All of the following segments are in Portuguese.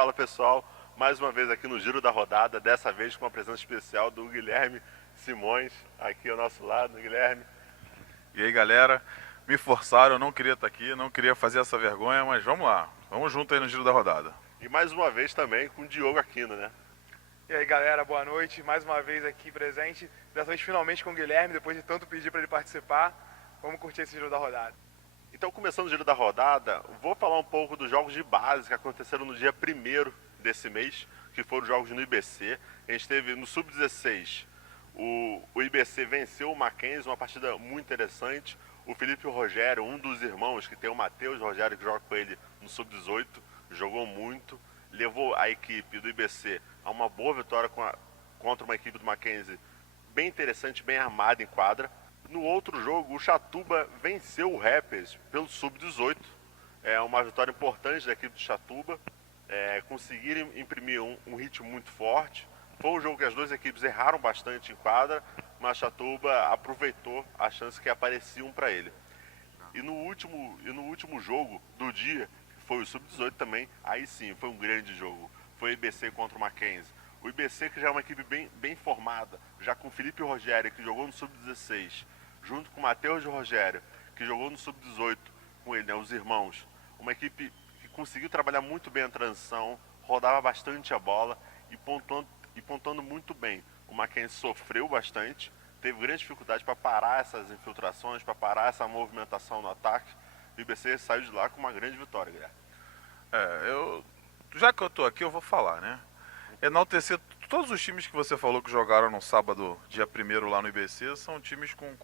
Fala pessoal, mais uma vez aqui no Giro da Rodada, dessa vez com uma presença especial do Guilherme Simões, aqui ao nosso lado, Guilherme. E aí galera, me forçaram, eu não queria estar aqui, não queria fazer essa vergonha, mas vamos lá, vamos junto aí no Giro da Rodada. E mais uma vez também com o Diogo Aquino, né? E aí galera, boa noite, mais uma vez aqui presente, dessa vez finalmente com o Guilherme, depois de tanto pedir para ele participar, vamos curtir esse Giro da Rodada. Então, começando o Giro da Rodada, vou falar um pouco dos jogos de base que aconteceram no dia 1º desse mês, que foram os jogos no IBC. A gente teve no Sub-16, o IBC venceu o Mackenzie, uma partida muito interessante. O Felipe Rogério, um dos irmãos, que tem o Matheus Rogério, que joga com ele no Sub-18, jogou muito, levou a equipe do IBC a uma boa vitória contra uma equipe do Mackenzie bem interessante, bem armada em quadra. No outro jogo, o Chatuba venceu o Rappers pelo Sub-18. É uma vitória importante da equipe do Chatuba. Conseguiram imprimir um ritmo muito forte. Foi um jogo que as duas equipes erraram bastante em quadra, mas Chatuba aproveitou as chances que apareciam para ele. E no último jogo do dia, que foi o Sub-18 também, aí sim, foi um grande jogo. Foi o IBC contra o Mackenzie. O IBC, que já é uma equipe bem formada, já com o Felipe Rogério, que jogou no Sub-16, junto com o Matheus Rogério, que jogou no Sub-18 com ele, né, os irmãos. Uma equipe que conseguiu trabalhar muito bem a transição, rodava bastante a bola e pontuando muito bem. O Mackenzie sofreu bastante, teve grande dificuldade para parar essas infiltrações, para parar essa movimentação no ataque. O IBC saiu de lá com uma grande vitória, Guilherme. Já que eu tô aqui, eu vou falar, né? Enaltecer todos os times que você falou que jogaram no sábado, dia 1º lá no IBC, são times com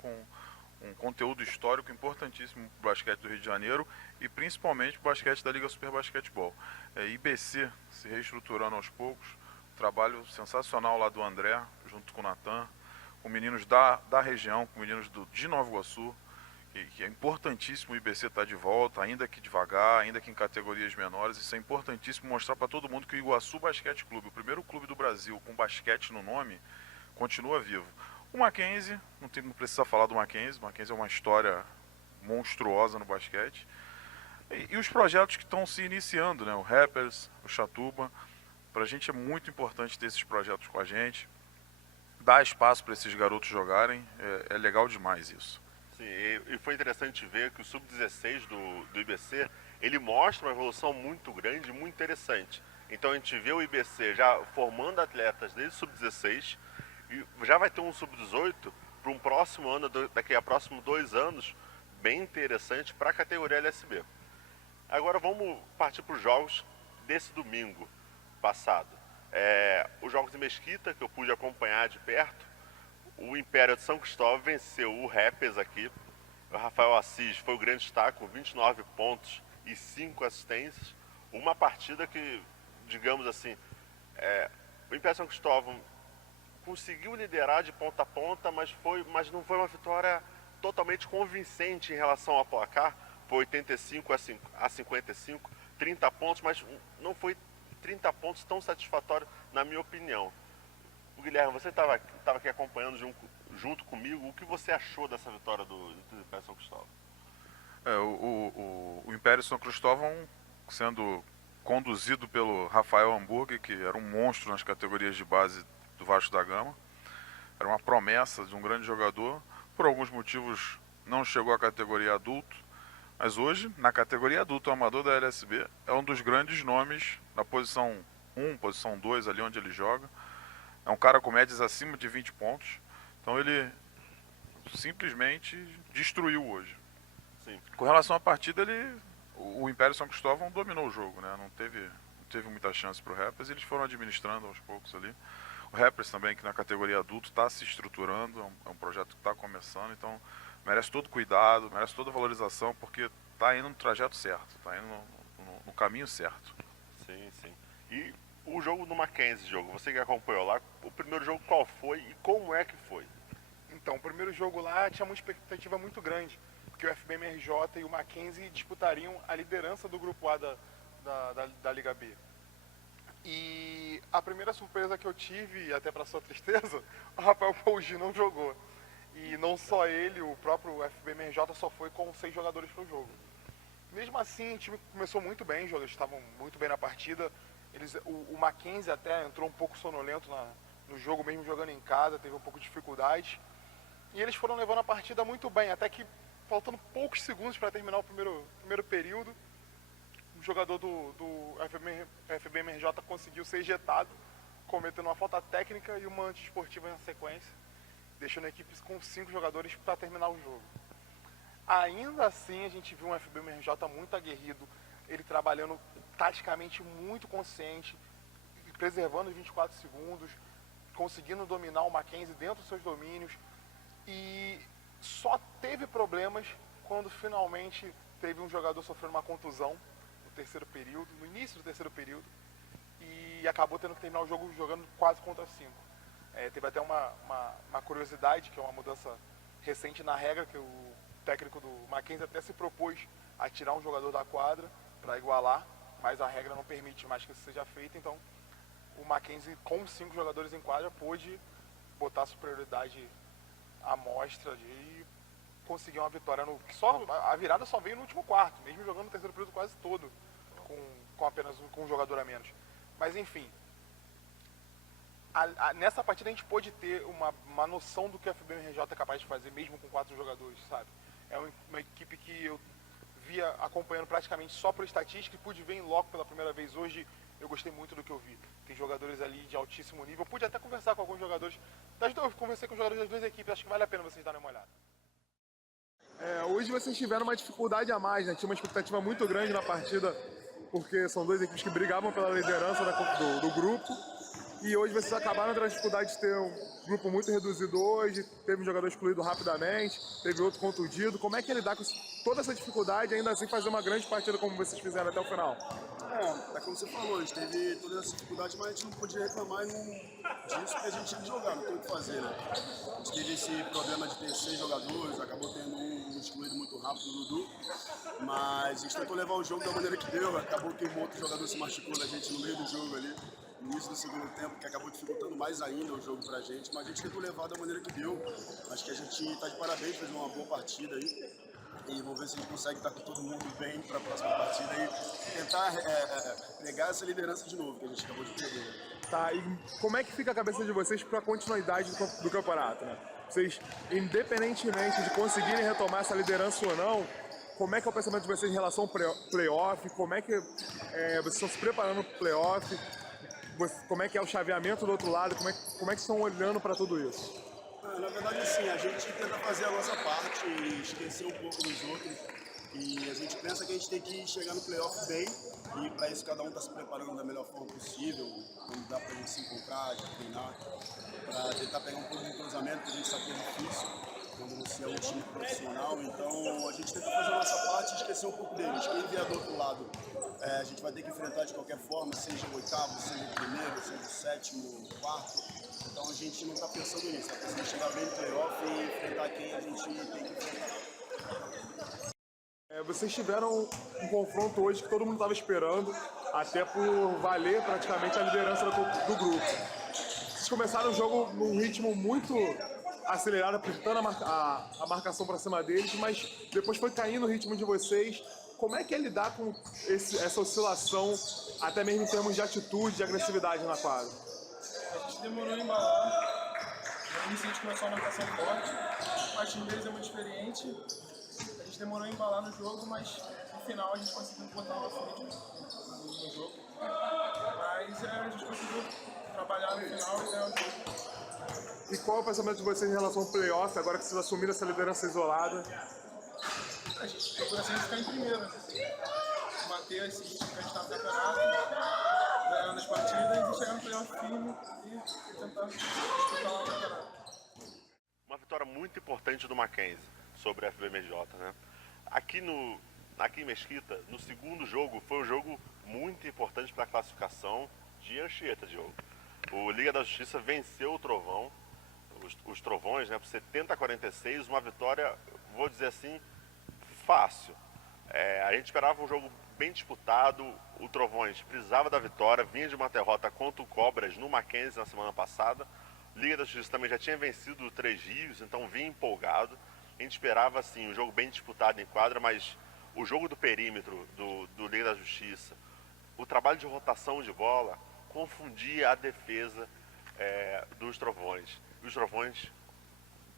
um conteúdo histórico importantíssimo para o basquete do Rio de Janeiro e principalmente para o basquete da Liga Super Basquetebol. IBC se reestruturando aos poucos, trabalho sensacional lá do André, junto com o Natan, com meninos da região, com meninos de Nova Iguaçu, que é importantíssimo o IBC estar de volta, ainda que devagar, ainda que em categorias menores. Isso é importantíssimo mostrar para todo mundo que o Iguaçu Basquete Clube, o primeiro clube do Brasil com basquete no nome, continua vivo. O Mackenzie, não precisa falar do Mackenzie. O Mackenzie é uma história monstruosa no basquete. E os projetos que estão se iniciando, né? O Rappers, o Chatuba. Para a gente é muito importante ter esses projetos com a gente. Dar espaço para esses garotos jogarem, é legal demais isso. Sim, e foi interessante ver que o Sub-16 do IBC, ele mostra uma evolução muito grande, muito interessante. Então a gente vê o IBC já formando atletas desde o Sub-16, e já vai ter um Sub-18 para um próximo ano, daqui a próximos 2 anos, bem interessante para a categoria LSB. Agora vamos partir para os jogos desse domingo passado. Os jogos de Mesquita, que eu pude acompanhar de perto. O Império de São Cristóvão venceu o Rappers aqui. O Rafael Assis foi o grande destaque, com 29 pontos e 5 assistências. Uma partida que, digamos assim, o Império de São Cristóvão conseguiu liderar de ponta a ponta, mas não foi uma vitória totalmente convincente em relação ao placar. Foi 85 a 55, 30 pontos, mas não foi 30 pontos tão satisfatório, na minha opinião. Guilherme, você estava aqui acompanhando junto comigo. O que você achou dessa vitória do Império São Cristóvão? O Império São Cristóvão sendo conduzido pelo Rafael Hamburger, que era um monstro nas categorias de base do Vasco da Gama. Era uma promessa de um grande jogador. Por alguns motivos não chegou à categoria adulto. Mas hoje, na categoria adulto amador da LSB, é um dos grandes nomes na posição 1, posição 2, ali onde ele joga. É um cara com médias acima de 20 pontos. Então ele simplesmente destruiu hoje. Sim. Com relação à partida, o Império São Cristóvão dominou o jogo, né? Não teve muita chance para o Rappers. Eles foram administrando aos poucos ali. O Rappers também, que na categoria adulto está se estruturando. É um projeto que está começando. Então merece todo cuidado, merece toda valorização, porque está indo no trajeto certo. Está indo no caminho certo. Sim, sim. E o jogo do Mackenzie, você que acompanhou lá, o primeiro jogo qual foi e como é que foi? Então, o primeiro jogo lá tinha uma expectativa muito grande, porque o FBMRJ e o Mackenzie disputariam a liderança do grupo A da Liga B. E a primeira surpresa que eu tive, até para sua tristeza, o Rafael Paugi não jogou. E não só ele, o próprio FBMRJ só foi com 6 jogadores para o jogo. Mesmo assim, o time começou muito bem, os jogadores estavam muito bem na partida. O Mackenzie até entrou um pouco sonolento no jogo, mesmo jogando em casa, teve um pouco de dificuldade. E eles foram levando a partida muito bem, até que faltando poucos segundos para terminar o primeiro período, o jogador do FBMRJ conseguiu ser ejetado, cometendo uma falta técnica e uma antiesportiva na sequência, deixando a equipe com 5 jogadores para terminar o jogo. Ainda assim, a gente viu um FBMRJ muito aguerrido, ele trabalhando taticamente muito consciente, preservando os 24 segundos, conseguindo dominar o Mackenzie dentro dos seus domínios, e só teve problemas quando finalmente teve um jogador sofrendo uma contusão no terceiro período, no início do terceiro período, e acabou tendo que terminar o jogo jogando quase contra 5. Teve até uma curiosidade, que é uma mudança recente na regra, que o técnico do Mackenzie até se propôs a tirar um jogador da quadra para igualar, mas a regra não permite mais que isso seja feito, então o Mackenzie, com 5 jogadores em quadra, pôde botar a superioridade à mostra e conseguir uma vitória. A virada só veio no último quarto, mesmo jogando o terceiro período quase todo, com apenas um jogador a menos. Mas enfim, nessa partida a gente pôde ter uma noção do que a FBMRJ é capaz de fazer, mesmo com 4 jogadores, sabe? É uma equipe que eu via acompanhando praticamente só por estatística e pude ver em loco pela primeira vez hoje. Eu gostei muito do que eu vi. Tem jogadores ali de altíssimo nível. Eu pude até conversar com alguns jogadores. Eu conversei com os jogadores das 2 equipes. Acho que vale a pena vocês darem uma olhada. Hoje vocês tiveram uma dificuldade a mais, né? Tinha uma expectativa muito grande na partida, porque são 2 equipes que brigavam pela liderança do grupo. E hoje vocês acabaram tendo a dificuldade de ter um grupo muito reduzido hoje, teve um jogador excluído rapidamente, teve outro contundido. Como é que é lidar com toda essa dificuldade e ainda assim fazer uma grande partida como vocês fizeram até o final? É como você falou, a gente teve toda essa dificuldade, mas a gente não podia reclamar disso que a gente tinha que jogar, não tem o que fazer, né? A gente teve esse problema de ter 6 jogadores, acabou tendo um excluído muito rápido no Dudu, mas a gente tentou levar o jogo da maneira que deu, acabou que um outro jogador se machucou na gente no meio do jogo ali, no início do segundo tempo, que acabou dificultando mais ainda o jogo pra gente, mas a gente tentou levar da maneira que deu. Acho que a gente tá de parabéns, fez uma boa partida aí. E vamos ver se a gente consegue estar com todo mundo bem para a próxima partida e tentar pegar essa liderança de novo que a gente acabou de perder. Tá, e como é que fica a cabeça de vocês para a continuidade do campeonato, né? Vocês, independentemente de conseguirem retomar essa liderança ou não, como é que é o pensamento de vocês em relação ao playoff? Como é que vocês estão se preparando para o playoff? Como é que é o chaveamento do outro lado? Como é que vocês estão olhando para tudo isso? Na verdade, assim, a gente tenta fazer a nossa parte e esquecer um pouco dos outros. E a gente pensa que a gente tem que chegar no playoff bem. E para isso cada um está se preparando da melhor forma possível. Quando dá para a gente se encontrar, de treinar, para tentar pegar um pouco de entrosamento, que a gente sabe que é difícil quando você é um time profissional. Então a gente tenta fazer a nossa parte e esquecer um pouco deles. Quem vier do outro lado, a gente vai ter que enfrentar de qualquer forma, seja o 8º, seja o 1º, seja o 7º, o 4º. Então a gente não está pensando nisso, está pensando em chegar bem no playoff e enfrentar quem a gente tem que enfrentar. Vocês tiveram um confronto hoje que todo mundo estava esperando, até por valer praticamente a liderança do grupo. Vocês começaram o jogo num ritmo muito acelerado, apertando a marcação para cima deles, mas depois foi caindo o ritmo de vocês. Como é que é lidar com essa oscilação, até mesmo em termos de atitude, de agressividade na quadra? A gente demorou a embalar. No início a gente começou a marcação forte. O time deles é muito experiente. A gente demorou a embalar no jogo, mas no final a gente conseguiu botar na frente no jogo. Mas a gente conseguiu trabalhar no final e ganhar o jogo. E qual é o pensamento de vocês em relação ao playoff, agora que vocês assumiram essa liderança isolada? A gente procura sempre ficar em primeiro. Manter esse ritmo que a gente está no campeonato, ganhando as partidas e chegar no playoff firme e tentar disputar o campeonato. Uma vitória muito importante do Mackenzie sobre a FBMRJ, né? Aqui em Mesquita, no segundo jogo, foi um jogo muito importante para a classificação de Anchieta, Diogo. O Liga da Justiça venceu o Trovão, os Trovões, né, por 70-46, uma vitória, vou dizer assim, fácil. A gente esperava um jogo bem disputado, o Trovões precisava da vitória, vinha de uma derrota contra o Cobras no Mackenzie na semana passada. Liga da Justiça também já tinha vencido o Três Rios, então vinha empolgado. A gente esperava assim, um jogo bem disputado em quadra, mas o jogo do perímetro do Liga da Justiça, o trabalho de rotação de bola confundia a defesa dos Trovões. Os Trovões,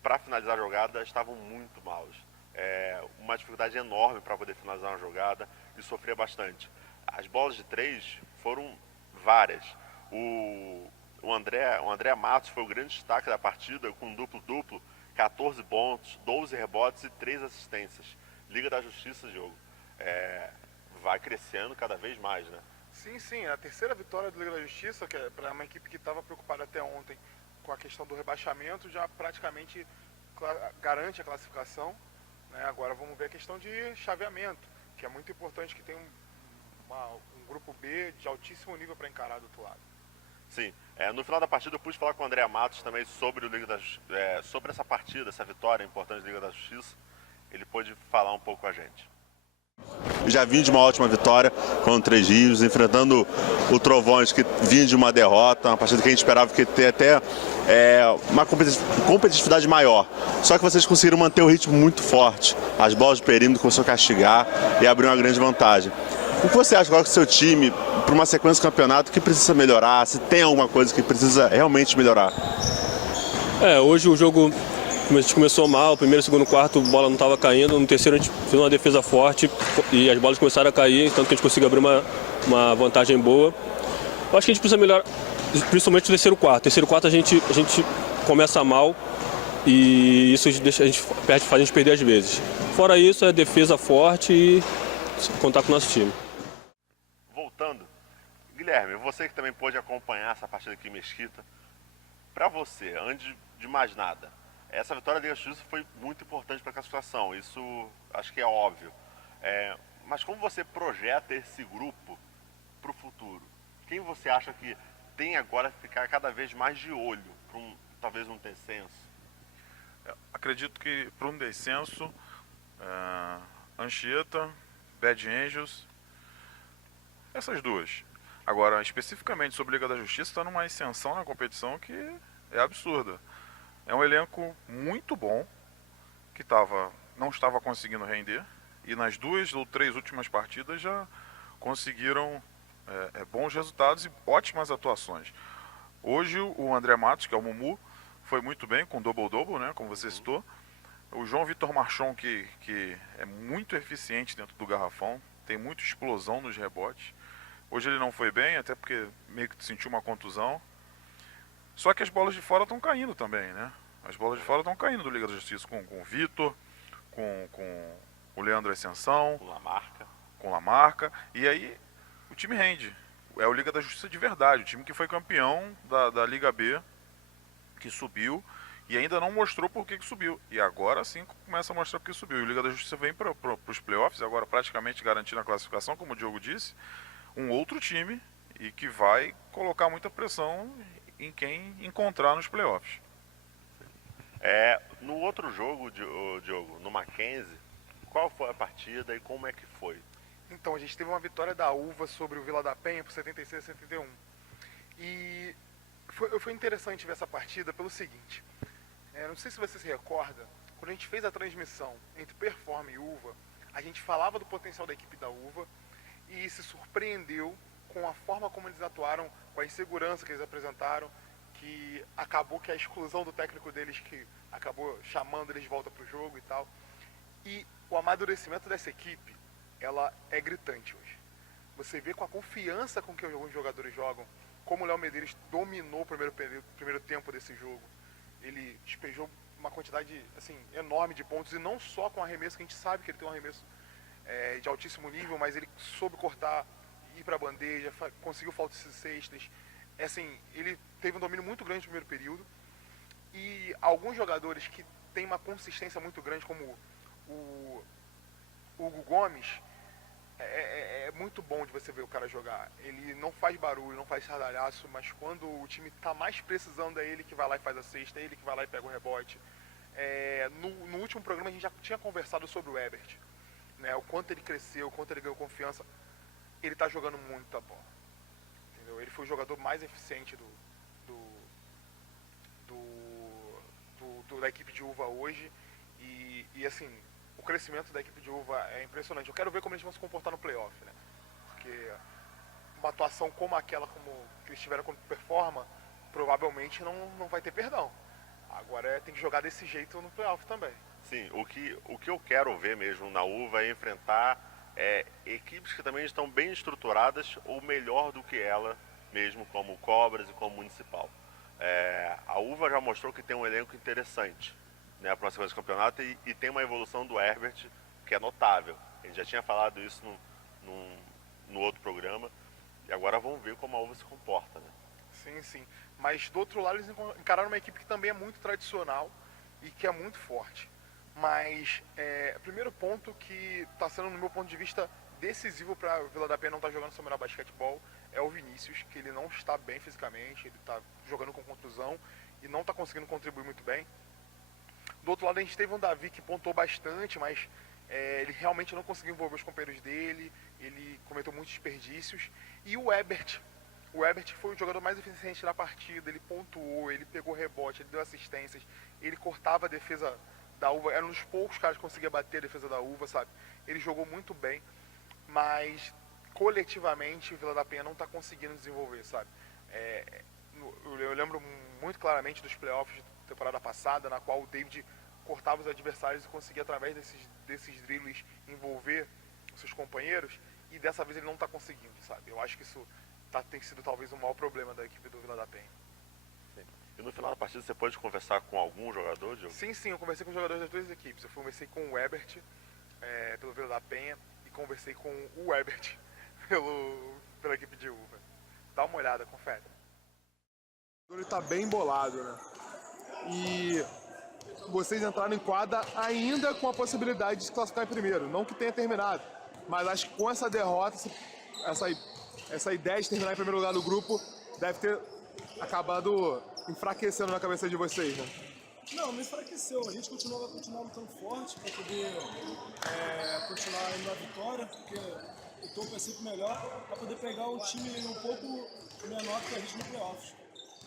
para finalizar a jogada, estavam muito maus. Uma dificuldade enorme para poder finalizar uma jogada e sofria bastante. As bolas de 3 foram várias. O André Matos foi o grande destaque da partida, com um duplo-duplo, 14 pontos, 12 rebotes e 3 assistências. Liga da Justiça, Diogo, vai crescendo cada vez mais, né? Sim, a terceira vitória do Liga da Justiça, que é para uma equipe que estava preocupada até ontem com a questão do rebaixamento, já praticamente garante a classificação, né? Agora vamos ver a questão de chaveamento, que é muito importante, que tem um grupo B de altíssimo nível para encarar do outro lado. Sim, no final da partida eu pude falar com o André Matos também sobre sobre essa partida, essa vitória importante da Liga da Justiça. Ele pôde falar um pouco com a gente. Já vim de uma ótima vitória contra o Três Rios, enfrentando o Trovões, que vinha de uma derrota, uma partida que a gente esperava que ter até uma competitividade maior. Só que vocês conseguiram manter o ritmo muito forte. As bolas de perímetro começaram a castigar e abriu uma grande vantagem. O que você acha agora com o seu time para uma sequência de campeonato que precisa melhorar? Se tem alguma coisa que precisa realmente melhorar? Hoje o jogo a gente começou mal, primeiro, segundo, quarto, a bola não estava caindo, no terceiro a gente fez uma defesa forte e as bolas começaram a cair, tanto que a gente conseguiu abrir uma vantagem boa. Eu acho que a gente precisa melhorar, principalmente no terceiro quarto. Terceiro quarto a gente começa mal e isso deixa, faz a gente perder às vezes. Fora isso, é defesa forte e contar com o nosso time. Voltando, Guilherme, você que também pôde acompanhar essa partida aqui em Mesquita, para você, antes de mais nada, essa vitória da Liga da Justiça foi muito importante para a classificação, isso acho que é óbvio. Mas como você projeta esse grupo para o futuro? Quem você acha que tem agora que ficar cada vez mais de olho para talvez um descenso? Acredito que para um descenso, Anchieta, Bad Angels, essas duas. Agora, especificamente sobre a Liga da Justiça, está numa ascensão na competição que é absurda. É um elenco muito bom, que não estava conseguindo render, e nas 2 ou 3 últimas partidas já conseguiram bons resultados e ótimas atuações. Hoje o André Matos, que é o Mumu, foi muito bem com double-double, né, como você citou. O João Vitor Marchon, que é muito eficiente dentro do garrafão, tem muita explosão nos rebotes. Hoje ele não foi bem, até porque meio que sentiu uma contusão. Só que as bolas de fora estão caindo também, né? As bolas de fora estão caindo do Liga da Justiça com o Vitor, com o Leandro Ascensão, com Lamarca. E aí o time rende. É o Liga da Justiça de verdade, o time que foi campeão da Liga B, que subiu e ainda não mostrou por que subiu. E agora sim começa a mostrar por que subiu. E o Liga da Justiça vem para os playoffs, agora praticamente garantindo a classificação, como o Diogo disse, um outro time e que vai colocar muita pressão em quem encontrar nos playoffs. No outro jogo, Diogo, no Mackenzie, qual foi a partida e como é que foi? Então, a gente teve uma vitória da Uva sobre o Vila da Penha por 76-71. E foi interessante ver essa partida pelo seguinte. Não sei se você se recorda, quando a gente fez a transmissão entre Performa e Uva, a gente falava do potencial da equipe da Uva e se surpreendeu com a forma como eles atuaram, com a insegurança que eles apresentaram, que acabou que a exclusão do técnico deles, que acabou chamando eles de volta para o jogo e tal. E o amadurecimento dessa equipe, ela é gritante hoje. Você vê com a confiança com que alguns jogadores jogam, como o Léo Medeiros dominou o primeiro tempo desse jogo. Ele despejou uma quantidade assim, enorme de pontos, e não só com arremesso, que a gente sabe que ele tem um arremesso de altíssimo nível, mas ele soube cortar, ir para a bandeja, conseguiu faltas e cestas. Assim, ele teve um domínio muito grande no primeiro período, e alguns jogadores que têm uma consistência muito grande, como o Hugo Gomes, é muito bom de você ver o cara jogar. Ele não faz barulho, não faz sardalhaço, mas quando o time está mais precisando, é ele que vai lá e faz a cesta, é ele que vai lá e pega o rebote. No último programa a gente já tinha conversado sobre o Ebert, né, o quanto ele cresceu, o quanto ele ganhou confiança. Ele está jogando muita bola, entendeu? Ele foi o jogador mais eficiente da equipe de Uva hoje, e assim, o crescimento da equipe de Uva é impressionante. Eu quero ver como eles vão se comportar no playoff, né? Porque uma atuação como aquela que eles tiveram quando performa, provavelmente não vai ter perdão. Agora tem que jogar desse jeito no playoff também. Sim, o que eu quero ver mesmo na UVA é enfrentar equipes que também estão bem estruturadas ou melhor do que ela mesmo, como o Cobras e como o Municipal. A UVA já mostrou que tem um elenco interessante, né, para uma sequência do campeonato e tem uma evolução do Herbert que é notável. A gente já tinha falado isso no outro programa e agora vamos ver como a UVA se comporta, né? Sim, sim. Mas do outro lado eles encararam uma equipe que também é muito tradicional e que é muito forte. Mas o primeiro ponto que está sendo, no meu ponto de vista, decisivo para a Vila da Penha não estar jogando seu melhor basquetebol é o Vinícius, que ele não está bem fisicamente, ele está jogando com contusão e não está conseguindo contribuir muito bem. Do outro lado a gente teve um Davi que pontuou bastante, mas ele realmente não conseguiu envolver os companheiros dele, ele cometeu muitos desperdícios. E o Ebert foi o jogador mais eficiente da partida, ele pontuou, ele pegou rebote, ele deu assistências, ele cortava a defesa da UVA, era um dos poucos caras que conseguia bater a defesa da UVA, sabe? Ele jogou muito bem, mas coletivamente o Vila da Penha não está conseguindo desenvolver, sabe? Eu lembro muito claramente dos playoffs da temporada passada, na qual o David cortava os adversários e conseguia, através desses dribles, envolver os seus companheiros, e dessa vez ele não está conseguindo, sabe? Eu acho que isso tem sido talvez o maior problema da equipe do Vila da Penha. Sim. E no final da partida você pode conversar com algum jogador, Diogo? Sim, eu conversei com os jogadores das duas equipes. Eu conversei com o Ebert, pelo Vila da Penha, e conversei com o Ebert pela equipe de UVA. Dá uma olhada, confere. Ele tá bem bolado, né? E vocês entraram em quadra ainda com a possibilidade de se classificar em primeiro. Não que tenha terminado, mas acho que com essa derrota, essa ideia de terminar em primeiro lugar do grupo deve ter acabado enfraquecendo na cabeça de vocês, né? Não enfraqueceu. A gente continua lutando forte para poder continuar indo à vitória, porque o topo é sempre melhor, para poder pegar um time um pouco menor que a gente no playoffs.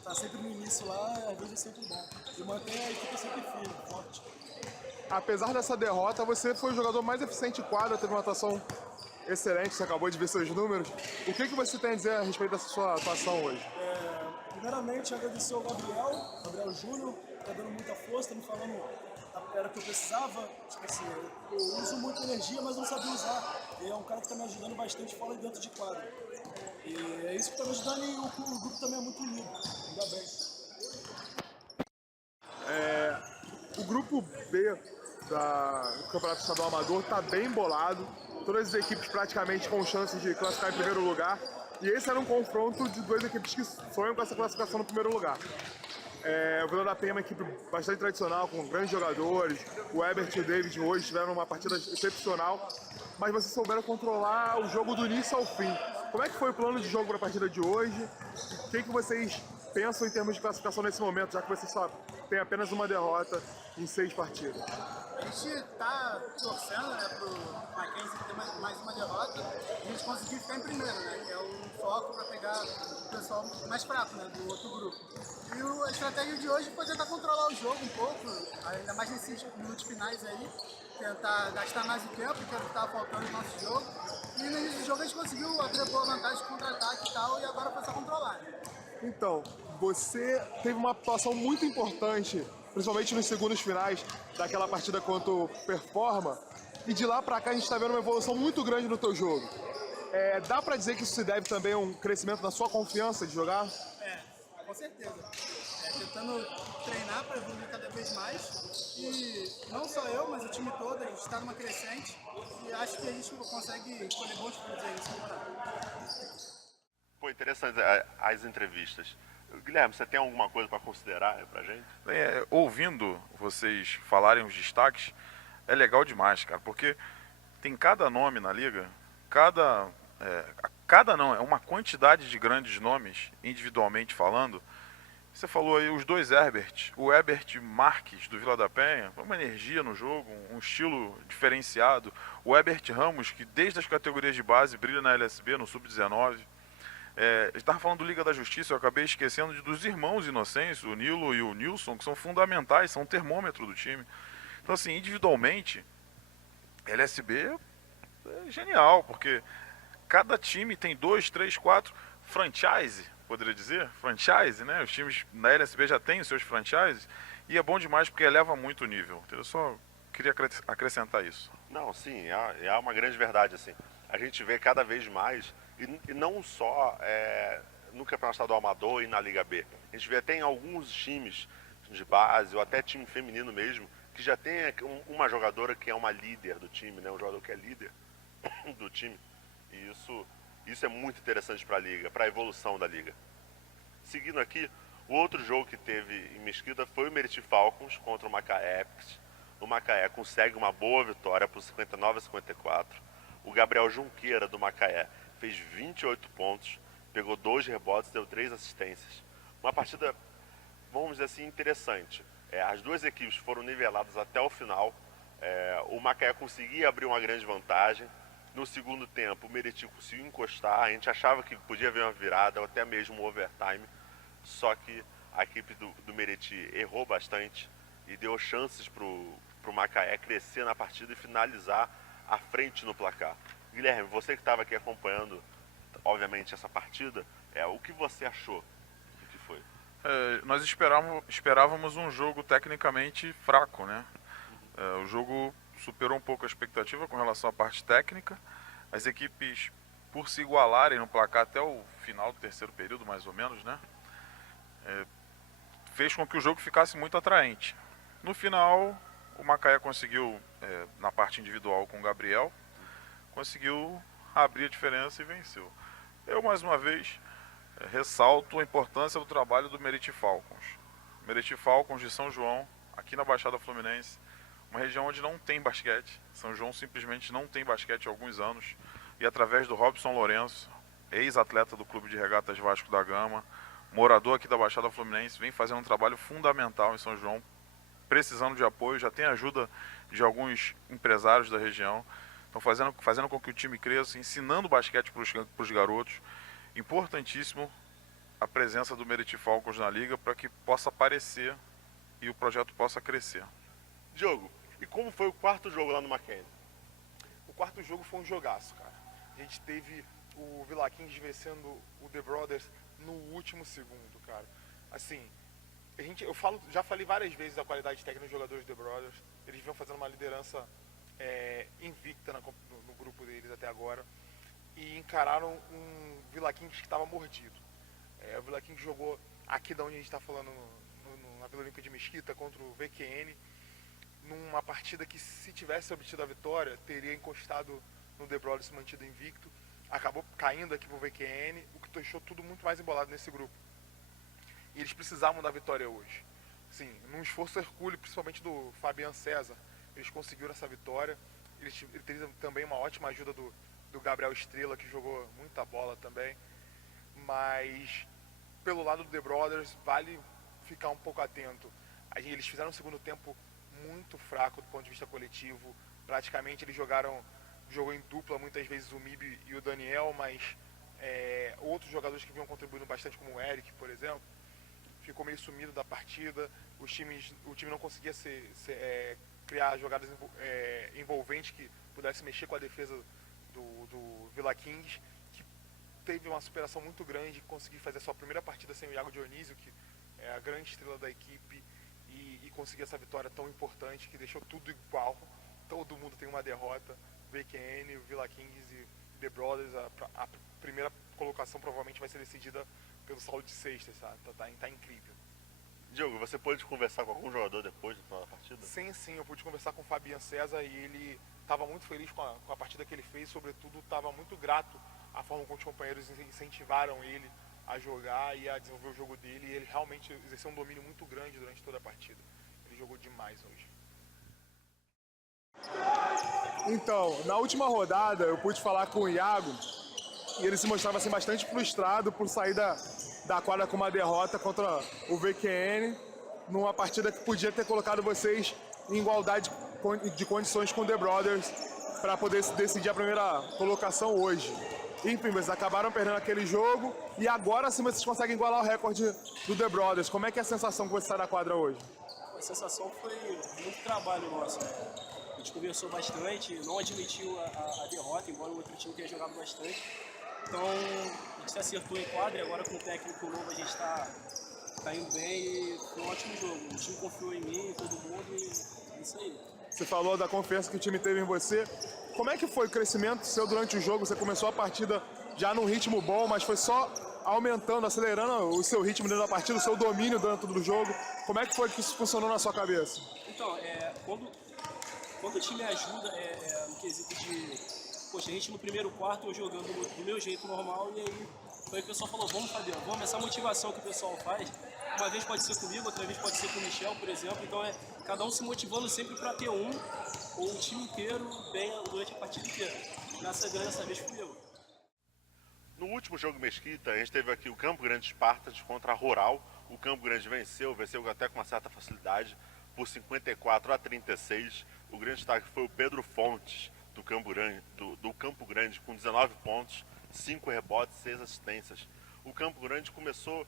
Tá sempre no início lá, às vezes é sempre bom. E mantém a equipe sempre firme, forte. Apesar dessa derrota, você foi o jogador mais eficiente em quadra, teve uma atuação excelente, você acabou de ver seus números. O que você tem a dizer a respeito dessa sua atuação hoje? Primeiramente, agradecer ao Gabriel Júnior, tá dando muita força, tá me falando era o que eu precisava. Tipo assim, eu uso muita energia, mas não sabia usar. E é um cara que tá me ajudando bastante fora e dentro de quadra. E é isso que tá me ajudando, e o grupo também é muito unido, ainda bem. O grupo B do Campeonato Estadual Amador está bem embolado, todas as equipes praticamente com chances de classificar em primeiro lugar, e esse era um confronto de duas equipes que sonham com essa classificação no primeiro lugar. O Vila da Penha é uma equipe bastante tradicional, com grandes jogadores, o Ebert e o David hoje tiveram uma partida excepcional, mas vocês souberam controlar o jogo do início ao fim. Como é que foi o plano de jogo para a partida de hoje? O que vocês pensam em termos de classificação nesse momento, já que vocês só têm apenas uma derrota em 6 partidas? A gente está torcendo, né, para o Mackenzie ter mais uma derrota e a gente conseguir ficar em primeiro, né, que é o foco para pegar o pessoal mais fraco, né, do outro grupo. E a estratégia de hoje foi tentar controlar o jogo um pouco, ainda mais nesses minutos finais aí, tentar gastar mais o tempo, que era o que estava faltando no nosso jogo. E no início do jogo a gente conseguiu abrir boa vantagem de contra-ataque e tal, e agora foi só controlar. Então, você teve uma atuação muito importante, principalmente nos segundos finais daquela partida contra o Performa, e de lá pra cá a gente está vendo uma evolução muito grande no teu jogo. Dá pra dizer que isso se deve também a um crescimento na sua confiança de jogar? Com certeza. Tentando treinar para evoluir cada vez mais, e não só eu, mas o time todo, a gente está numa crescente e acho que a gente consegue colher bons frutos aí nessa temporada. Pô, interessante as entrevistas. Guilherme, você tem alguma coisa para considerar pra gente? Ouvindo vocês falarem os destaques, é legal demais, cara, porque tem cada nome na liga, é uma quantidade de grandes nomes, individualmente falando. Você falou aí os dois Herbert, o Herbert Marques do Vila da Penha, uma energia no jogo, um estilo diferenciado. O Herbert Ramos, que desde as categorias de base brilha na LSB, no Sub-19. Estava falando do Liga da Justiça, eu acabei esquecendo dos irmãos Inocêncio, o Nilo e o Nilson, que são fundamentais, são o termômetro do time. Então, assim, individualmente, a LSB é genial, porque cada time tem 2, 3, 4 franchise, poderia dizer, franchise, né? Os times na LSB já têm os seus franchises e é bom demais porque eleva muito o nível. Eu só queria acrescentar isso. Não, sim, é uma grande verdade, assim. A gente vê cada vez mais, e não só no Campeonato Estadual Amador e na Liga B. A gente vê até em alguns times de base, ou até time feminino mesmo, que já tem uma jogadora que é uma líder do time, né? Um jogador que é líder do time. E isso é muito interessante para a Liga, para a evolução da Liga. Seguindo aqui, o outro jogo que teve em Mesquita foi o Meriti Falcons contra o Macaé Epics. O Macaé consegue uma boa vitória por 59-54. O Gabriel Junqueira, do Macaé, fez 28 pontos, pegou 2 rebotes, deu 3 assistências. Uma partida, vamos dizer assim, interessante. As duas equipes foram niveladas até o final. O Macaé conseguia abrir uma grande vantagem. No segundo tempo, o Meriti conseguiu encostar. A gente achava que podia haver uma virada ou até mesmo um overtime. Só que a equipe do Meriti errou bastante e deu chances para o Macaé crescer na partida e finalizar à frente no placar. Guilherme, você que estava aqui acompanhando, obviamente, essa partida, o que você achou do que foi? Nós esperávamos um jogo tecnicamente fraco, né? O jogo superou um pouco a expectativa com relação à parte técnica. As equipes, por se igualarem no placar até o final do terceiro período, mais ou menos, né? Fez com que o jogo ficasse muito atraente. No final, o Macaé conseguiu, na parte individual com o Gabriel, conseguiu abrir a diferença e venceu. Eu, mais uma vez, ressalto a importância do trabalho do Meriti Falcons. Meriti Falcons de São João, aqui na Baixada Fluminense, uma região onde não tem basquete. São João simplesmente não tem basquete há alguns anos. E através do Robson Lourenço, ex-atleta do Clube de Regatas Vasco da Gama, morador aqui da Baixada Fluminense, vem fazendo um trabalho fundamental em São João, precisando de apoio, já tem ajuda de alguns empresários da região. Estão fazendo com que o time cresça, ensinando basquete para os garotos. Importantíssimo a presença do Meriti Falcons na liga para que possa aparecer e o projeto possa crescer. Diogo, e como foi o quarto jogo lá no Mackenzie? O quarto jogo foi um jogaço, cara. A gente teve o Villa Kings vencendo o The Brothers no último segundo, cara. Assim, já falei várias vezes da qualidade técnica dos jogadores do The Brothers. Eles vinham fazendo uma liderança invicta no grupo deles até agora. E encararam um Villa Kings que estava mordido. O Villa Kings jogou aqui da onde a gente está falando, na Vila Olímpica de Mesquita, contra o VQN, numa partida que, se tivesse obtido a vitória, teria encostado no The Brothers, se mantido invicto. Acabou caindo aqui pro VQN, o que deixou tudo muito mais embolado nesse grupo. E eles precisavam da vitória hoje. Sim, num esforço hercúleo, principalmente do Fabian César, eles conseguiram essa vitória. Eles teriam também uma ótima ajuda do Gabriel Estrela, que jogou muita bola também. Mas, pelo lado do The Brothers, vale ficar um pouco atento. Eles fizeram um segundo tempo muito fraco do ponto de vista coletivo. Praticamente eles jogou em dupla, muitas vezes o Mib e o Daniel, mas outros jogadores que vinham contribuindo bastante, como o Eric, por exemplo, ficou meio sumido da partida. O time não conseguia criar jogadas envolventes que pudesse mexer com a defesa do Villa Kings, que teve uma superação muito grande, conseguiu fazer a sua primeira partida sem o Iago Dionísio, que é a grande estrela da equipe, e conseguir essa vitória tão importante que deixou tudo igual. Todo mundo tem uma derrota. VQN, o Villa Kings e The Brothers, a primeira colocação provavelmente vai ser decidida pelo saldo de sextas, sabe? Tá incrível. Diogo, você pôde conversar com algum jogador depois do final da partida? Sim, eu pude conversar com o Fabian César e ele estava muito feliz com a partida que ele fez, sobretudo estava muito grato à forma como os companheiros incentivaram ele a jogar e a desenvolver o jogo dele, e ele realmente exerceu um domínio muito grande durante toda a partida. Ele jogou demais hoje. Então, na última rodada eu pude falar com o Iago e ele se mostrava assim, bastante frustrado por sair da quadra com uma derrota contra o VQN, numa partida que podia ter colocado vocês em igualdade de condições com o The Brothers para poder decidir a primeira colocação hoje. Enfim, vocês acabaram perdendo aquele jogo e agora sim vocês conseguem igualar o recorde do The Brothers. Como é que é a sensação que você sai da quadra hoje? A sensação foi muito trabalho nosso, né? gente conversou bastante, não admitiu a derrota, embora o outro time tenha jogado bastante. Então, a gente se acertou em quadra e agora com o técnico novo a gente está indo bem e foi um ótimo jogo. O time confiou em mim, em todo mundo e é isso aí. Você falou da confiança que o time teve em você. Como é que foi o crescimento seu durante o jogo? Você começou a partida já num ritmo bom, mas foi só aumentando, acelerando o seu ritmo dentro da partida, o seu domínio dentro do jogo. Como é que foi que isso funcionou na sua cabeça? Então, quando o time ajuda, no quesito de... Poxa, a gente no primeiro quarto eu jogando do meu jeito normal e aí foi o que o pessoal falou, vamos Fabiano, vamos, essa motivação que o pessoal faz, uma vez pode ser comigo, outra vez pode ser com o Michel, por exemplo, então cada um se motivando sempre para ter ou o time inteiro bem durante a partida inteira. Nessa vez fui eu. No último jogo Mesquita, a gente teve aqui o Campo Grande Spartans contra a Rural. O Campo Grande venceu até com uma certa facilidade, por 54-36. O grande destaque foi o Pedro Fontes, do Campo Grande, com 19 pontos, 5 rebotes, 6 assistências. O Campo Grande começou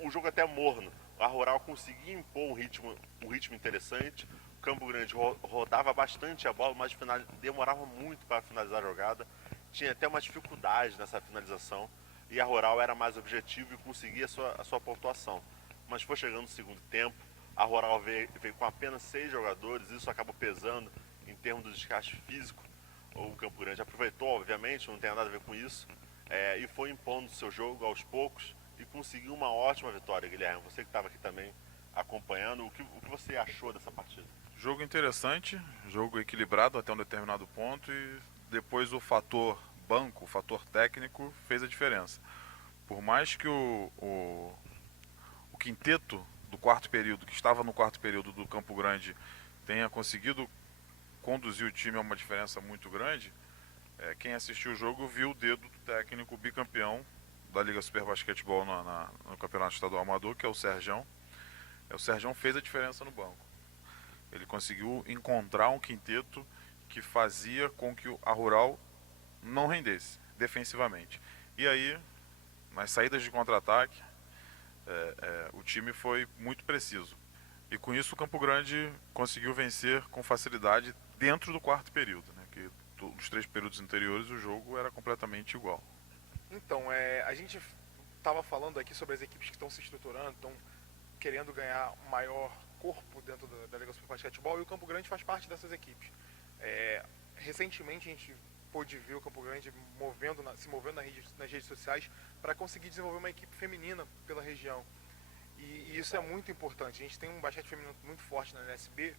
um jogo até morno. A Rural conseguia impor um ritmo interessante. O Campo Grande rodava bastante a bola, mas demorava muito para finalizar a jogada. Tinha até uma dificuldade nessa finalização. E a Rural era mais objetivo e conseguia a sua pontuação. Mas foi chegando no segundo tempo, a Rural veio com apenas 6 jogadores, isso acabou pesando em termos do desgaste físico. O Campo Grande aproveitou, obviamente, não tem nada a ver com isso, e foi impondo seu jogo aos poucos e conseguiu uma ótima vitória, Guilherme. Você que estava aqui também acompanhando, o que você achou dessa partida? Jogo interessante, jogo equilibrado até um determinado ponto e depois o fator banco, o fator técnico fez a diferença. Por mais que o quinteto do quarto período, que estava no quarto período do Campo Grande, tenha conseguido conduzir o time a uma diferença muito grande, quem assistiu o jogo viu o dedo do técnico bicampeão da Liga Super Basquetebol no Campeonato Estadual Amador, que é o Serjão. O Serjão fez a diferença no banco. Ele conseguiu encontrar um quinteto que fazia com que a Rural não rendesse defensivamente. E aí, nas saídas de contra-ataque, o time foi muito preciso. E com isso o Campo Grande conseguiu vencer com facilidade dentro do quarto período, né? Que dos 3 períodos anteriores o jogo era completamente igual. Então, a gente estava falando aqui sobre as equipes que estão se estruturando, estão querendo ganhar um maior corpo dentro da Liga Super Basquetebol, e o Campo Grande faz parte dessas equipes. Recentemente a gente pôde ver o Campo Grande se movendo nas redes sociais para conseguir desenvolver uma equipe feminina pela região. E isso é muito importante. A gente tem um basquete feminino muito forte na NSB,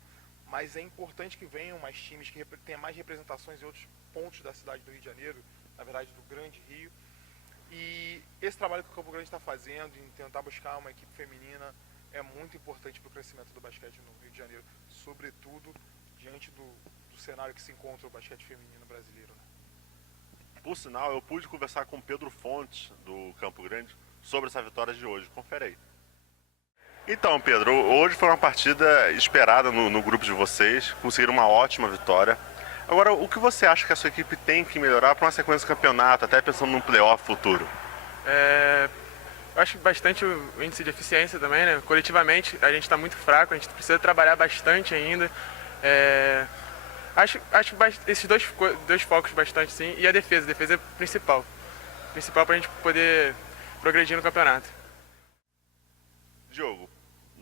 mas é importante que venham mais times, que tenham mais representações em outros pontos da cidade do Rio de Janeiro, na verdade do Grande Rio. E esse trabalho que o Campo Grande está fazendo em tentar buscar uma equipe feminina é muito importante para o crescimento do basquete no Rio de Janeiro, sobretudo diante do cenário que se encontra o basquete feminino brasileiro, né? Por sinal, eu pude conversar com o Pedro Fontes, do Campo Grande, sobre essa vitória de hoje. Confere aí. Então, Pedro, hoje foi uma partida esperada no grupo de vocês, conseguiram uma ótima vitória. Agora, o que você acha que a sua equipe tem que melhorar para uma sequência de campeonato, até pensando num playoff futuro? Eu acho bastante o índice de eficiência também, né? Coletivamente, a gente está muito fraco, a gente precisa trabalhar bastante ainda. Acho esses dois focos bastante, sim, e a defesa é principal para a gente poder progredir no campeonato. Diogo,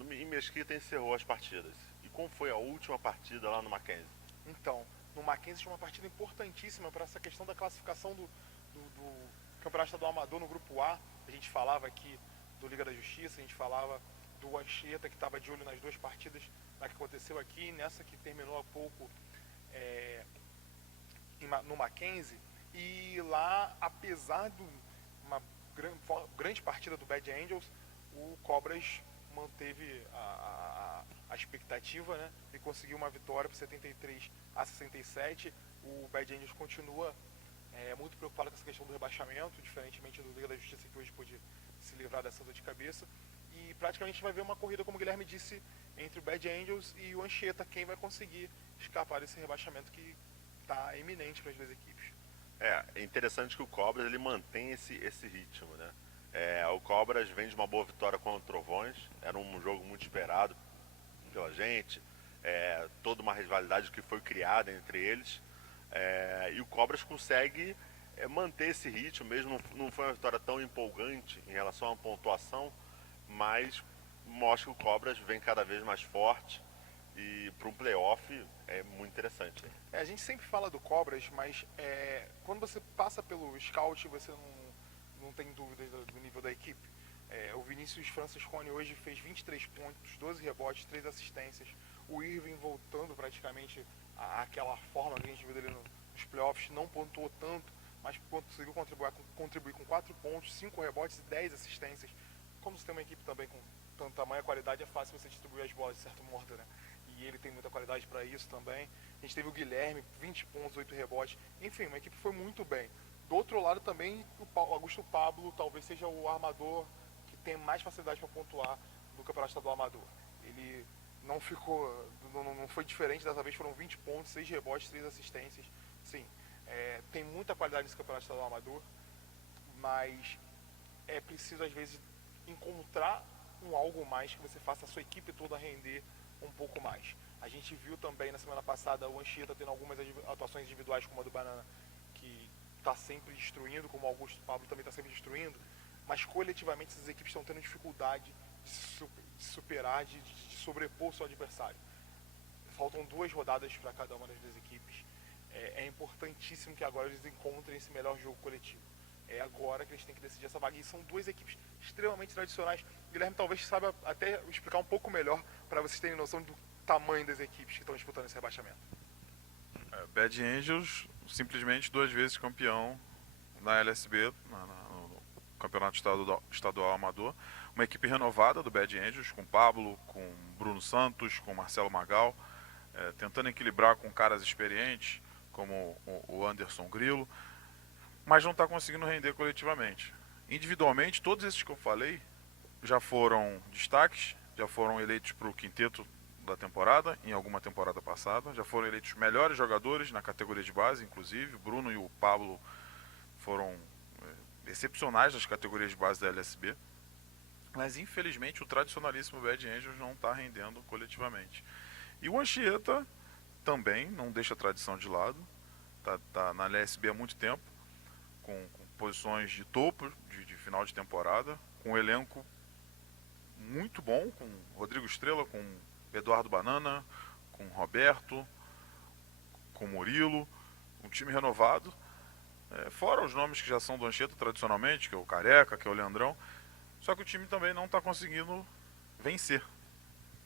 em Mesquita encerrou as partidas. E como foi a última partida lá no Mackenzie? Então, no Mackenzie tinha uma partida importantíssima para essa questão da classificação do Campeonato Estadual Amador no Grupo A. A gente falava aqui do Liga da Justiça, a gente falava do Anchieta, que estava de olho nas 2 partidas que aconteceu aqui, nessa que terminou há pouco no Mackenzie. E lá, apesar de uma grande partida do Bad Angels, o Cobras manteve a expectativa, né, e conseguiu uma vitória por 73-67. O Bad Angels continua muito preocupado com essa questão do rebaixamento, diferentemente do Liga da Justiça, que hoje pôde se livrar dessa dor de cabeça. E praticamente vai ver uma corrida, como o Guilherme disse, entre o Bad Angels e o Anchieta, quem vai conseguir escapar desse rebaixamento que está iminente para as 2 equipes. É interessante que o Cobras ele mantém esse ritmo, né? O Cobras vem de uma boa vitória contra o Trovões, era um jogo muito esperado pela gente, toda uma rivalidade que foi criada entre eles. E o Cobras consegue manter esse ritmo, mesmo não foi uma vitória tão empolgante em relação à pontuação, mas mostra que o Cobras vem cada vez mais forte e para um playoff é muito interessante. A gente sempre fala do Cobras, mas quando você passa pelo scout, você não tem dúvidas do nível da equipe. O Vinícius Franciscone hoje fez 23 pontos, 12 rebotes, 3 assistências. O Irving voltando praticamente àquela forma que a gente viu dele nos playoffs, não pontuou tanto, mas conseguiu contribuir com 4 pontos, 5 rebotes e 10 assistências. Como você tem uma equipe também com tanta tamanha qualidade, é fácil você distribuir as bolas de certo modo, né? E ele tem muita qualidade para isso também. A gente teve o Guilherme, 20 pontos, 8 rebotes. Enfim, uma equipe foi muito bem. Do outro lado também, o Augusto Pablo talvez seja o armador que tem mais facilidade para pontuar do Campeonato Estadual Amador. Ele não foi diferente, dessa vez foram 20 pontos, 6 rebotes, 3 assistências. Sim, tem muita qualidade nesse Campeonato Estadual Amador, mas é preciso às vezes encontrar algo mais que você faça a sua equipe toda render um pouco mais. A gente viu também na semana passada o Anchieta tendo algumas atuações individuais, como a do Banana, que está sempre destruindo, como o Augusto Pablo também está sempre destruindo, mas coletivamente essas equipes estão tendo dificuldade de superar, de sobrepor o seu adversário. Faltam 2 rodadas para cada uma das 2 equipes. É importantíssimo que agora eles encontrem esse melhor jogo coletivo. É agora que eles têm que decidir essa vaga. E são 2 equipes extremamente tradicionais. O Guilherme talvez saiba até explicar um pouco melhor para vocês terem noção do tamanho das equipes que estão disputando esse rebaixamento. Bad Angels, simplesmente 2 vezes campeão na LSB, no Campeonato Estadual Amador. Uma equipe renovada do Bad Angels, com Pablo, com Bruno Santos, com Marcelo Magal, tentando equilibrar com caras experientes, como o Anderson Grilo, mas não está conseguindo render coletivamente. Individualmente, todos esses que eu falei já foram destaques, já foram eleitos para o quinteto da temporada, em alguma temporada passada, já foram eleitos melhores jogadores na categoria de base, inclusive. O Bruno e o Pablo foram excepcionais nas categorias de base da LSB, mas infelizmente o tradicionalíssimo Bad Angels não está rendendo coletivamente. E o Anchieta também não deixa a tradição de lado, tá na LSB há muito tempo, com posições de topo de final de temporada, com um elenco muito bom, com Rodrigo Estrela, com Eduardo Banana, com Roberto, com Murilo, um time renovado, fora os nomes que já são do Anchieta tradicionalmente, que é o Careca, que é o Leandrão, só que o time também não está conseguindo vencer.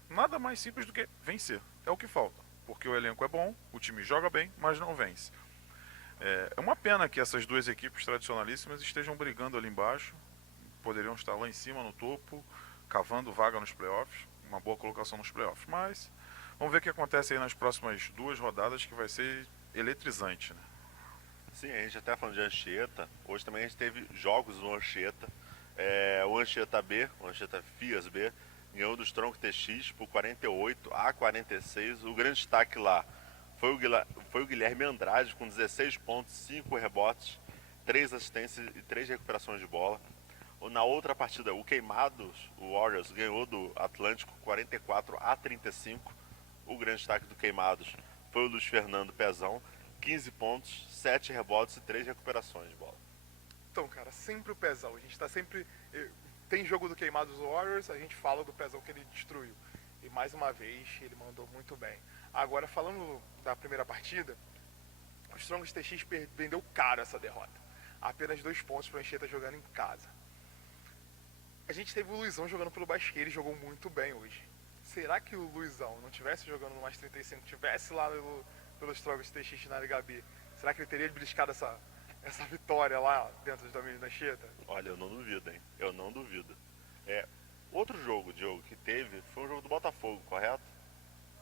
Nada mais simples do que vencer, é o que falta, porque o elenco é bom, o time joga bem, mas não vence. É uma pena que essas 2 equipes tradicionalíssimas estejam brigando ali embaixo, poderiam estar lá em cima no topo, cavando vaga nos playoffs, uma boa colocação nos playoffs, mas vamos ver o que acontece aí nas próximas 2 rodadas, que vai ser eletrizante, né? Sim, a gente até falando de Anchieta, hoje também a gente teve jogos no Anchieta, o Anchieta B, o Anchieta FIAS B, ganhou do Strong TX por 48-46, o grande destaque lá foi o Guilherme Andrade com 16 pontos, 5 rebotes, 3 assistências e 3 recuperações de bola. Na outra partida, o Queimados, o Warriors, ganhou do Atlântico 44-35. O grande destaque do Queimados foi o Luiz Fernando Pezão, 15 pontos, 7 rebotes e 3 recuperações de bola. Então, cara, sempre o Pezão. A gente tá sempre... Tem jogo do Queimados Warriors, a gente fala do Pezão que ele destruiu. E mais uma vez, ele mandou muito bem. Agora, falando da primeira partida, o Strongest TX vendeu caro essa derrota. Apenas 2 pontos para o Anchieta jogando em casa. A gente teve o Luizão jogando pelo basquete, ele jogou muito bem hoje. Será que o Luizão não tivesse jogando no mais 35, tivesse lá pelo Strongest TX na Liga B, será que ele teria beliscado essa vitória lá dentro do domínio da Anchieta? Olha, eu não duvido, hein? Eu não duvido. Outro jogo, Diogo, que teve foi um jogo do Botafogo, correto?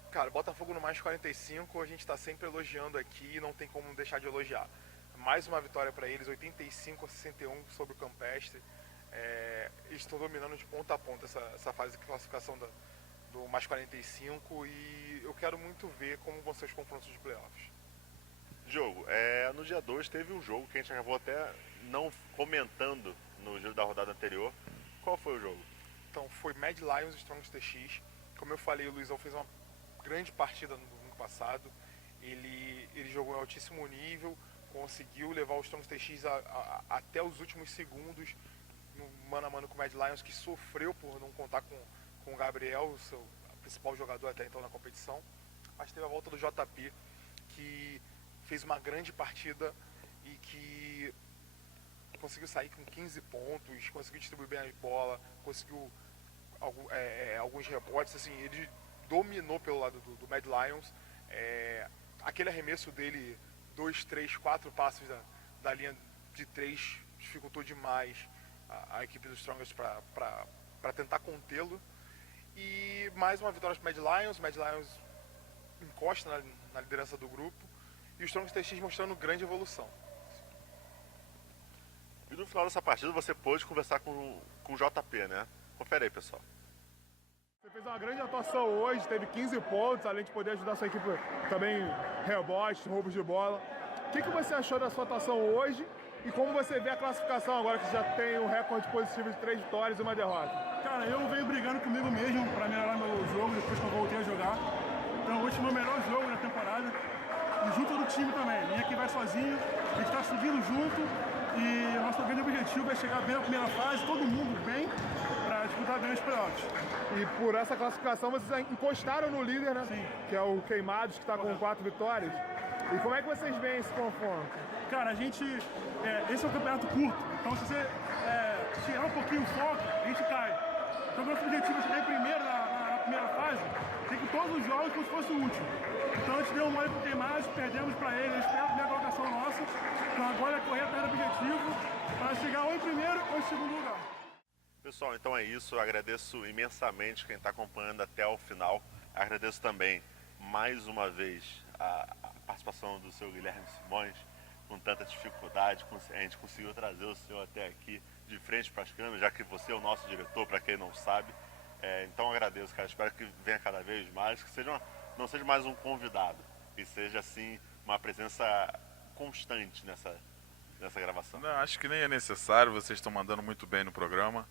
Cara, Botafogo no mais 45, a gente está sempre elogiando aqui e não tem como deixar de elogiar. Mais uma vitória para eles, 85-61 sobre o Campestre. Eles estão dominando de ponta a ponta essa fase de classificação do mais 45 e eu quero muito ver como vão ser os confrontos de playoffs. Diogo, no dia 2 teve um jogo que a gente acabou até não comentando no giro da rodada anterior. Qual foi o jogo? Então, foi Mad Lions e Strongest TX. Como eu falei, o Luizão fez uma grande partida no domingo passado. Ele jogou em altíssimo nível, conseguiu levar o Strongest TX até os últimos segundos no mano a mano com o Mad Lions, que sofreu por não contar com o Gabriel, o seu principal jogador até então na competição. Mas teve a volta do JP, que fez uma grande partida e que conseguiu sair com 15 pontos, conseguiu distribuir bem a bola, conseguiu alguns rebotes, assim, ele dominou pelo lado do Mad Lions. Aquele arremesso dele, 2, 3, 4 passos da linha de 3, dificultou demais a equipe dos Strongest para tentar contê-lo. E mais uma vitória para o Mad Lions encosta na liderança do grupo, e o Strongest TX mostrando grande evolução. E no final dessa partida você pôde conversar com o JP, né? Confere aí, pessoal. Você fez uma grande atuação hoje, teve 15 pontos, além de poder ajudar a sua equipe também rebotes, roubos de bola. O que você achou da sua atuação hoje e como você vê a classificação agora que já tem um recorde positivo de 3 vitórias e uma derrota? Cara, eu venho brigando comigo mesmo para melhorar meu jogo depois que eu voltei a jogar. Então hoje foi o meu melhor jogo da temporada. E junto do time também. Ninguém aqui vai sozinho, a gente está subindo junto e o nosso grande objetivo é chegar bem na primeira fase, todo mundo bem, para disputar grandes playoffs. E por essa classificação vocês encostaram no líder, né? Sim. Que é o Queimados, que está com 4 vitórias. E como é que vocês veem esse confronto? Cara, a gente... esse é um campeonato curto, então se você tirar um pouquinho o foco, a gente cai. Então nosso objetivo é chegar em primeiro na primeira fase, tem que todos os jogos como se fosse o último. Então a gente deu um mole pro Queimados, perdemos para eles, eles pegaram a primeira colocação nossa, então agora é correr atrás do objetivo para chegar ou em primeiro ou em segundo lugar. Pessoal, então é isso. Eu agradeço imensamente quem está acompanhando até o final. Agradeço também, mais uma vez, a participação do seu Guilherme Simões. Com tanta dificuldade, a gente conseguiu trazer o senhor até aqui de frente para as câmeras, já que você é o nosso diretor, para quem não sabe. Então agradeço, cara. Espero que venha cada vez mais, que não seja mais um convidado, que seja, assim, uma presença constante nessa gravação. Não, acho que nem é necessário, vocês estão mandando muito bem no programa.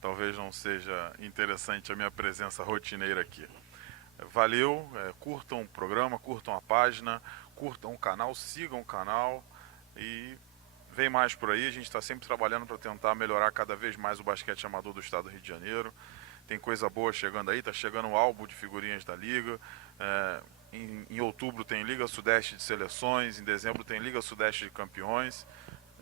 Talvez não seja interessante a minha presença rotineira aqui. Valeu, curtam o programa, curtam a página, curtam o canal, sigam o canal e vem mais por aí. A gente está sempre trabalhando para tentar melhorar cada vez mais o basquete amador do estado do Rio de Janeiro. Tem coisa boa chegando aí, está chegando o álbum de figurinhas da Liga. Em outubro tem Liga Sudeste de Seleções, em dezembro tem Liga Sudeste de Campeões.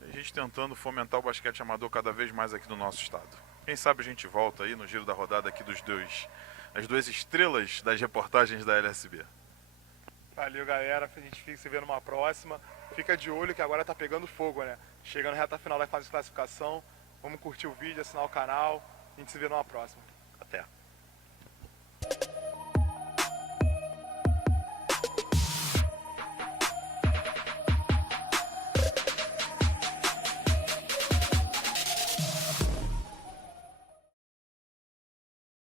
A gente tentando fomentar o basquete amador cada vez mais aqui no nosso estado. Quem sabe a gente volta aí no giro da rodada aqui as duas estrelas das reportagens da LSB. Valeu, galera. A gente fica se vendo numa próxima. Fica de olho que agora tá pegando fogo, né? Chegando reta final da fase de classificação. Vamos curtir o vídeo, assinar o canal. A gente se vê numa próxima. Até.